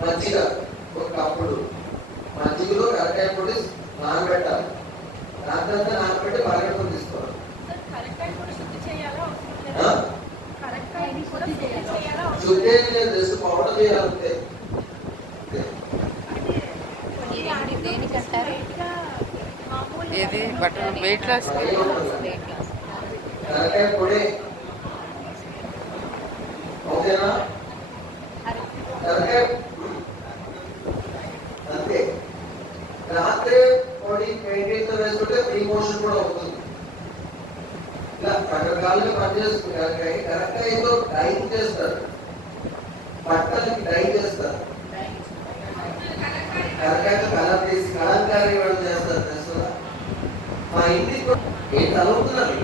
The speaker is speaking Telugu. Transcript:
మజ్జిగ ఒక కప్పుడు, మజ్జిగలో కరకాయ పొడి నానబెట్టాలి. రాత్రంతా నానబెట్టి పరగడుకొని తీసుకోవాలి. శుద్ధి ఏం లేదు, జస్ట్ పౌడర్ చేయాలంటే. ఏది బట్టలు వెయిట్ లాస్ కరకాయ పొడి ఓకేనా? కరకాయ అంతే. రాత్రి పొడి మెయింటైన్ వేసుకుంటే ప్రీ మోషన్ కూడా అవుతుంది. ఇలా రకరకాలుగా పనిచేస్తుంది కరకాయ. కరకాయతో డైన్ చేస్తారు, బట్టలకి డైన్ చేస్తారు. కరకాయతో కలర్ తీసి కలంకారీ వాళ్ళు చేస్తారు. మా ఇంటికి ఏం చదువుతున్నారు?